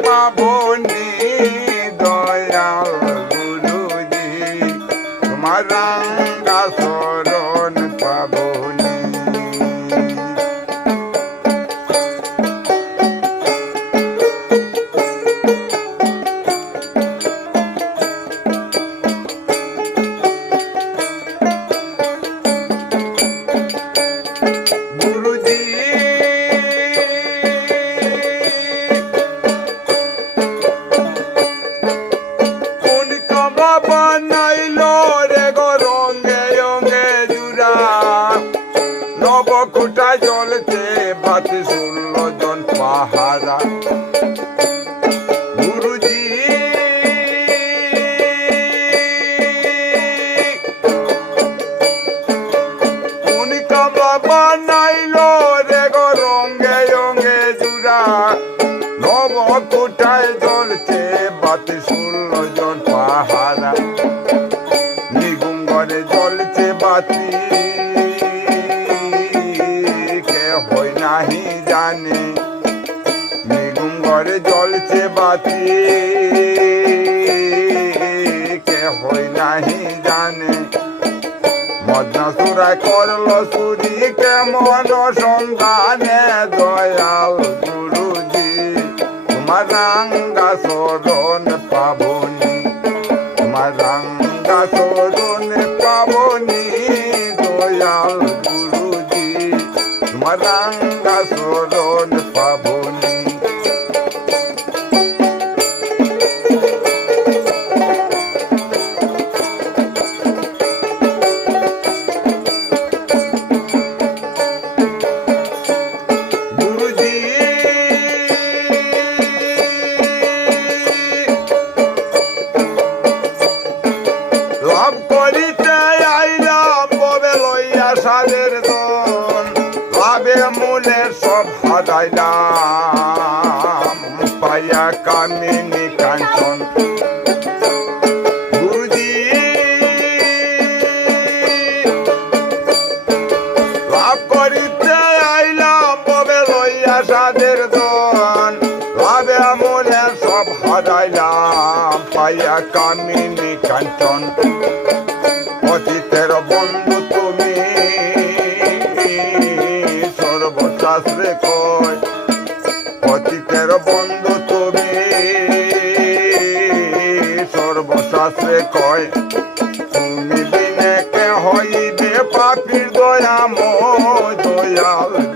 পাবনি দয়াল গুরুজি তোমার রাঙ্গা নবকুটা জলতে বাতি শুনল জন পাহারা। গুরুজি বানাইল রে গো রঙে রঙে জুড়া। নব কোটায় জ্বলছে বাতি শূন্য জন পাহারা। নিগুম ঘরে বাতি। জানে নিগুম ঘরে জলছে বাতি। কে হই নাহি জানে, মদনা সুরায় করল সুরি কেমন সন্ধানে দয়াল গুরুজি। তোমার রাঙ্গা শরণ পাবনি, তোমার রাঙ্গা শরণ তোমার রাঙ্গা শরণ পাবনি সাদের সব হারাইলাম পাইয়া কামিনী কাঞ্চন। গুরুজি। লাভ করিতে আইলাম ববে লইয়া সাদের দন লাভে আমলে সব হারাইলাম পাইয়া কামিনী কাঞ্চন। অতীতের বন্ধ তুমি। সর্বশাস্ত্রে কয় তুমি বিনে কে হইবে পাপির দয়া ময় দয়াল